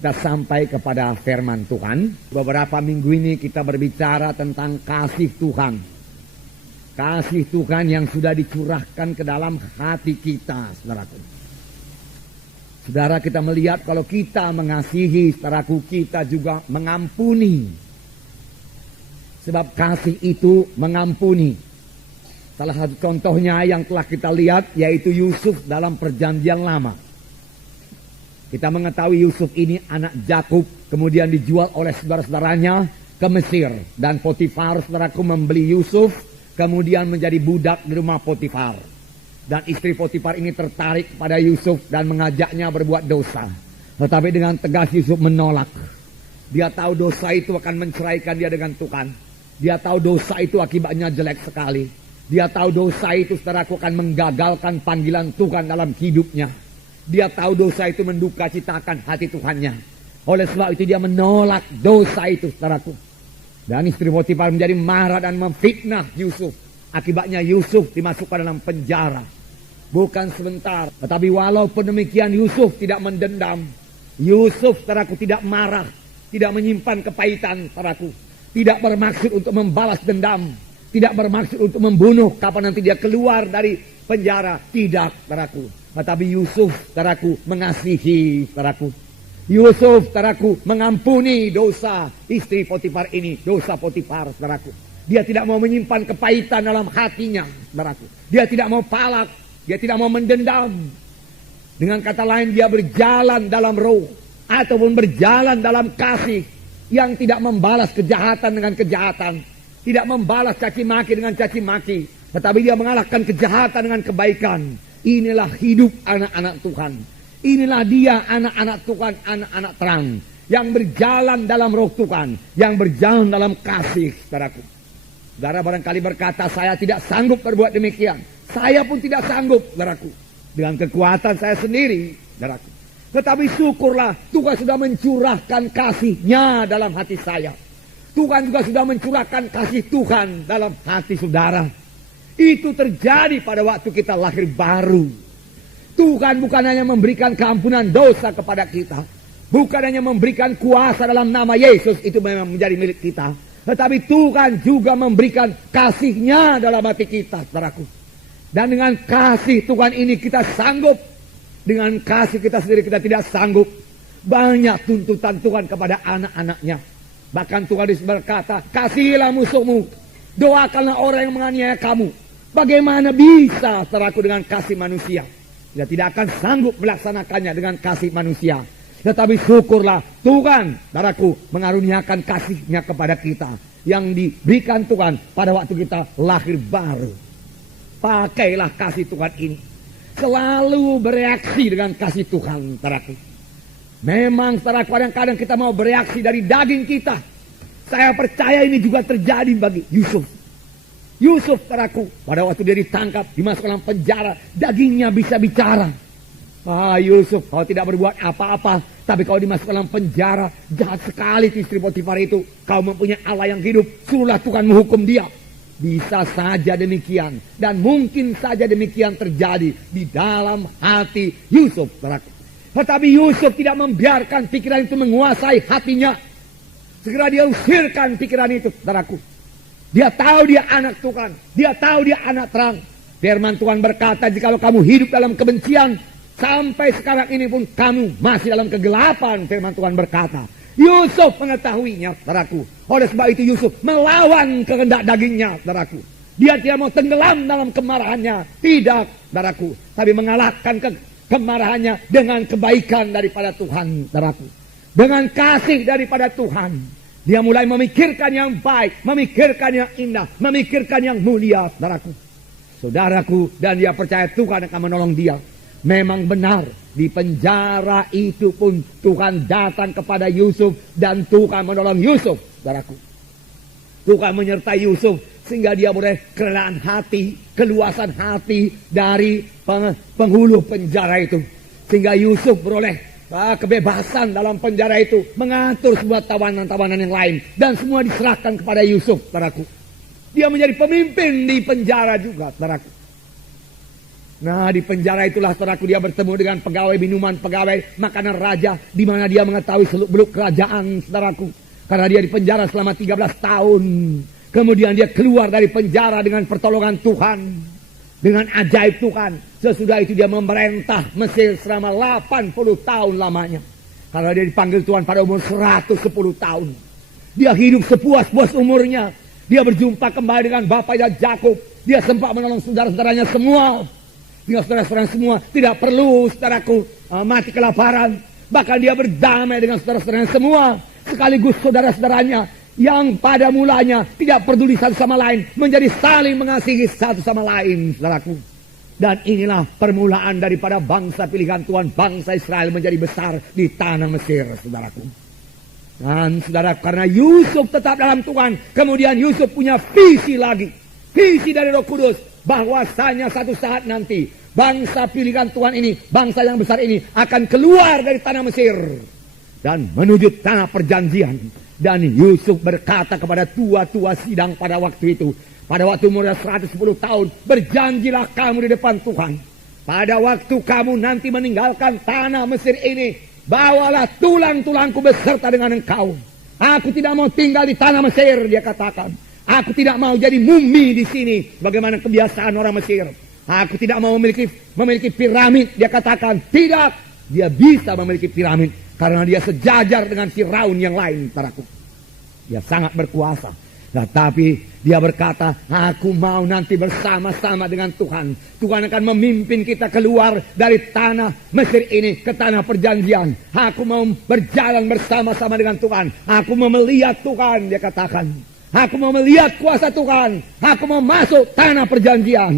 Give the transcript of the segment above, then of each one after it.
Kita sampai kepada firman Tuhan. Beberapa minggu ini kita berbicara tentang kasih Tuhan. Kasih Tuhan yang sudah dicurahkan ke dalam hati kita, saudaraku. Saudara, kita melihat kalau kita mengasihi, saudaraku, kita juga mengampuni. Sebab kasih itu mengampuni. Salah satu contohnya yang telah kita lihat yaitu Yusuf dalam perjanjian lama. Kita mengetahui Yusuf ini anak Yakub, kemudian dijual oleh saudara-saudaranya ke Mesir. Dan Potifar, saudaraku, membeli Yusuf, kemudian menjadi budak di rumah Potifar. Dan istri Potifar ini tertarik pada Yusuf dan mengajaknya berbuat dosa. Tetapi dengan tegas Yusuf menolak. Dia tahu dosa itu akan menceraikan dia dengan Tuhan. Dia tahu dosa itu akibatnya jelek sekali. Dia tahu dosa itu, saudaraku, akan menggagalkan panggilan Tuhan dalam hidupnya. Dia tahu dosa itu menduka citakan hati Tuhannya. Oleh sebab itu dia menolak dosa itu, saudaraku. Dan istri Potifar menjadi marah dan memfitnah Yusuf. Akibatnya Yusuf dimasukkan dalam penjara. Bukan sebentar, tetapi walaupun demikian Yusuf tidak mendendam. Yusuf, saudaraku, tidak marah, tidak menyimpan kepahitan, saudaraku. Tidak bermaksud untuk membalas dendam. Tidak bermaksud untuk membunuh kapan nanti dia keluar dari penjara. Tidak, saudaraku. Tetapi Yusuf, saudaraku, mengasihi, saudaraku. Yusuf, saudaraku, mengampuni dosa istri Potifar ini. Dosa Potifar, saudaraku. Dia tidak mau menyimpan kepahitan dalam hatinya, saudaraku. Dia tidak mau palak. Dia tidak mau mendendam. Dengan kata lain, dia berjalan dalam roh. Ataupun berjalan dalam kasih. Yang tidak membalas kejahatan dengan kejahatan. Tidak membalas caci maki dengan caci maki. Tetapi dia mengalahkan kejahatan dengan kebaikan. Inilah hidup anak-anak Tuhan. Inilah dia anak-anak Tuhan, anak-anak terang. Yang berjalan dalam roh Tuhan. Yang berjalan dalam kasih, saudaraku. Saudara barangkali berkata, saya tidak sanggup berbuat demikian. Saya pun tidak sanggup, saudaraku. Dengan kekuatan saya sendiri, saudaraku. Tetapi syukurlah Tuhan sudah mencurahkan kasih-Nya dalam hati saya. Tuhan juga sudah mencurahkan kasih Tuhan dalam hati saudara. Itu terjadi pada waktu kita lahir baru. Tuhan bukan hanya memberikan keampunan dosa kepada kita. Bukan hanya memberikan kuasa dalam nama Yesus, itu memang menjadi milik kita. Tetapi Tuhan juga memberikan kasih-Nya dalam hati kita, saudaraku. Dan dengan kasih Tuhan ini kita sanggup. Dengan kasih kita sendiri kita tidak sanggup. Banyak tuntutan Tuhan kepada anak-anak-Nya. Bahkan Tuhan berkata, kasihilah musuhmu. Doakanlah orang yang menganiaya kamu. Bagaimana bisa, saudaraku, dengan kasih manusia? Dia tidak akan sanggup melaksanakannya dengan kasih manusia. Tetapi syukurlah Tuhan, saudaraku, mengaruniakan kasih-Nya kepada kita. Yang diberikan Tuhan pada waktu kita lahir baru. Pakailah kasih Tuhan ini. Selalu bereaksi dengan kasih Tuhan, saudaraku. Memang, saudaraku, kadang-kadang kita mau bereaksi dari daging kita. Saya percaya ini juga terjadi bagi Yusuf. Yusuf, saudaraku, pada waktu dia ditangkap, dimasukkan dalam penjara, dagingnya bisa bicara. Yusuf, kau tidak berbuat apa-apa, tapi kau dimasukkan dalam penjara, jahat sekali istri Potifar itu. Kau mempunyai Allah yang hidup, suruhlah Tuhan menghukum dia. Bisa saja demikian, dan mungkin saja demikian terjadi di dalam hati Yusuf, saudaraku. Tetapi Yusuf tidak membiarkan pikiran itu menguasai hatinya. Segera dia usirkan pikiran itu, saudaraku. Dia tahu dia anak Tuhan. Dia tahu dia anak terang. Firman Tuhan berkata, jikalau kamu hidup dalam kebencian, sampai sekarang ini pun kamu masih dalam kegelapan. Firman Tuhan berkata. Yusuf mengetahuinya, saudaraku. Oleh sebab itu Yusuf melawan kehendak dagingnya, saudaraku. Dia tidak mau tenggelam dalam kemarahannya. Tidak, saudaraku. Tapi mengalahkan kemarahannya dengan kebaikan daripada Tuhan, saudaraku. Dengan kasih daripada Tuhan. Dia mulai memikirkan yang baik, memikirkan yang indah, memikirkan yang mulia, saudaraku. Saudaraku, dan dia percaya Tuhan akan menolong dia. Memang benar, di penjara itu pun Tuhan datang kepada Yusuf dan Tuhan menolong Yusuf, saudaraku. Tuhan menyertai Yusuf sehingga dia boleh kerelaan hati, keluasan hati dari penghulu penjara itu. Sehingga Yusuf beroleh kebebasan dalam penjara itu, mengatur semua tawanan-tawanan yang lain, dan semua diserahkan kepada Yusuf, saudaraku. Dia menjadi pemimpin di penjara juga, saudaraku. Nah, di penjara itulah saudaraku dia bertemu dengan pegawai minuman, pegawai makanan raja, di mana dia mengetahui seluk-beluk kerajaan, saudaraku. Karena dia di penjara selama 13 tahun. Kemudian dia keluar dari penjara dengan pertolongan Tuhan, dengan ajaib Tuhan. Sesudah itu dia memerintah Mesir selama 80 tahun lamanya. Karena dia dipanggil Tuhan pada umur 110 tahun. Dia hidup sepuas-puas umurnya. Dia berjumpa kembali dengan bapaknya Yakub. Dia sempat menolong saudara-saudaranya semua. Dia saudara-saudaranya semua tidak perlu, saudaraku, mati kelaparan. Bahkan dia berdamai dengan saudara-saudaranya semua. Sekaligus saudara-saudaranya yang pada mulanya tidak peduli satu sama lain, menjadi saling mengasihi satu sama lain, saudaraku. Dan inilah permulaan daripada bangsa pilihan Tuhan, bangsa Israel menjadi besar di tanah Mesir, saudaraku. Dan saudara, karena Yusuf tetap dalam Tuhan, kemudian Yusuf punya visi lagi. Visi dari Roh Kudus, bahwasanya satu saat nanti bangsa pilihan Tuhan ini, bangsa yang besar ini akan keluar dari tanah Mesir dan menuju tanah perjanjian. Dan Yusuf berkata kepada tua-tua sidang pada waktu itu, pada waktu umurnya 110 tahun, berjanjilah kamu di depan Tuhan. Pada waktu kamu nanti meninggalkan tanah Mesir ini, bawalah tulang-tulangku beserta dengan engkau. Aku tidak mau tinggal di tanah Mesir, dia katakan. Aku tidak mau jadi mumi di sini, bagaimana kebiasaan orang Mesir. Aku tidak mau memiliki piramid, dia katakan. Tidak, dia bisa memiliki piramid karena dia sejajar dengan Firaun yang lain, saudaraku. Dia sangat berkuasa. Nah, tapi dia berkata, aku mau nanti bersama-sama dengan Tuhan. Tuhan akan memimpin kita keluar dari tanah Mesir ini ke tanah perjanjian. Aku mau berjalan bersama-sama dengan Tuhan. Aku mau melihat Tuhan, dia katakan. Aku mau melihat kuasa Tuhan. Aku mau masuk tanah perjanjian.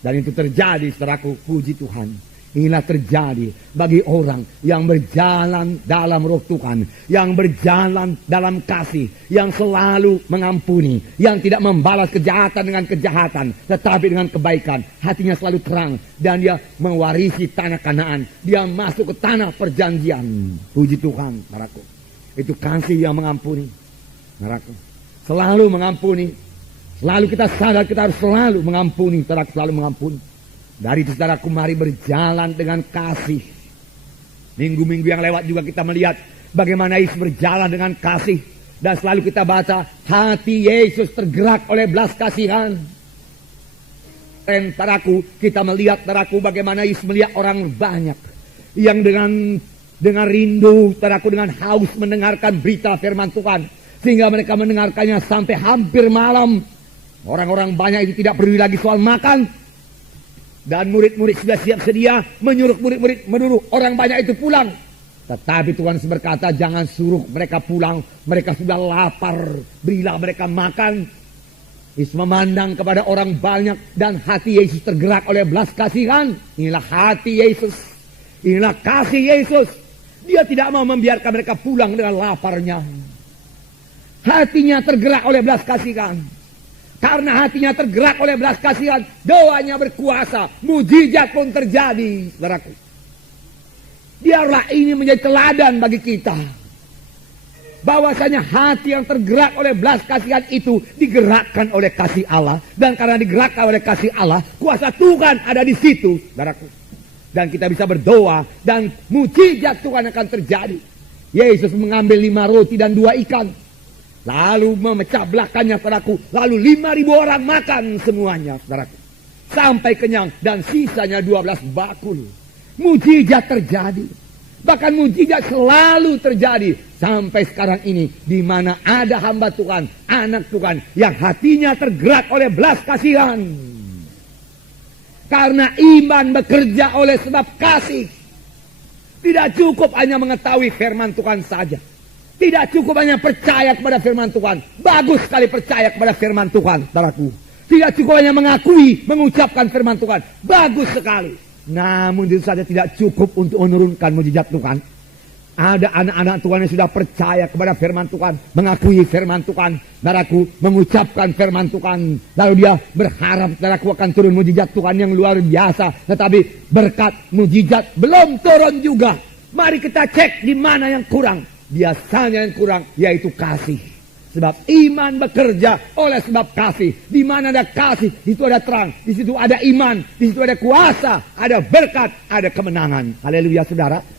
Dan itu terjadi, saudaraku, puji Tuhan. Inilah terjadi bagi orang yang berjalan dalam Roh Tuhan, yang berjalan dalam kasih, yang selalu mengampuni, yang tidak membalas kejahatan dengan kejahatan, tetapi dengan kebaikan. Hatinya selalu terang dan dia mewarisi tanah Kanaan. Dia masuk ke tanah perjanjian. Puji Tuhan, saudaraku. Itu kasih yang mengampuni, saudaraku. Selalu mengampuni. Selalu kita sadar kita harus selalu mengampuni, saudaraku, selalu mengampuni. Dari itu, saudaraku, mari berjalan dengan kasih. Minggu-minggu yang lewat juga kita melihat bagaimana Yesus berjalan dengan kasih. Dan selalu kita baca, hati Yesus tergerak oleh belas kasihan. Dan saudaraku, kita melihat, saudaraku, bagaimana Yesus melihat orang banyak yang dengan rindu, saudaraku, dengan haus mendengarkan berita firman Tuhan. Sehingga mereka mendengarkannya sampai hampir malam. Orang-orang banyak itu tidak peduli lagi soal makan. Dan murid-murid sudah siap sedia menyuruh murid-murid menurut orang banyak itu pulang. Tetapi Tuhan berkata, jangan suruh mereka pulang. Mereka sudah lapar. Berilah mereka makan. Yesus memandang kepada orang banyak dan hati Yesus tergerak oleh belas kasihan. Inilah hati Yesus. Inilah kasih Yesus. Dia tidak mau membiarkan mereka pulang dengan laparnya. Hatinya tergerak oleh belas kasihan. Karena hatinya tergerak oleh belas kasihan, doanya berkuasa, mujizat pun terjadi, saudaraku. Biarlah ini menjadi teladan bagi kita. Bahwasanya hati yang tergerak oleh belas kasihan itu digerakkan oleh kasih Allah. Dan karena digerakkan oleh kasih Allah, kuasa Tuhan ada di situ, saudaraku. Dan kita bisa berdoa dan mujizat Tuhan akan terjadi. Yesus mengambil 5 roti dan 2 ikan. Lalu memecah belahkannya, saudaraku. Lalu 5.000 orang makan semuanya, saudaraku. Sampai kenyang dan sisanya 12 bakul. Mujizat terjadi. Bahkan mujizat selalu terjadi sampai sekarang ini, di mana ada hamba Tuhan, anak Tuhan yang hatinya tergerak oleh belas kasihan. Karena iman bekerja oleh sebab kasih. Tidak cukup hanya mengetahui firman Tuhan saja. Tidak cukup hanya percaya kepada firman Tuhan. Bagus sekali percaya kepada firman Tuhan, saudaraku. Tidak cukup hanya mengakui, mengucapkan firman Tuhan. Bagus sekali. Namun itu saja tidak cukup untuk menurunkan mujizat Tuhan. Ada anak-anak Tuhan yang sudah percaya kepada firman Tuhan, mengakui firman Tuhan, saudaraku, mengucapkan firman Tuhan. Lalu dia berharap, saudaraku, akan turun mujizat Tuhan yang luar biasa. Tetapi berkat mujizat belum turun juga. Mari kita cek di mana yang kurang. Biasanya yang kurang yaitu kasih. Sebab iman bekerja oleh sebab kasih. Di mana ada kasih, di situ ada terang, di situ ada iman, di situ ada kuasa, ada berkat, ada kemenangan. Haleluya saudara.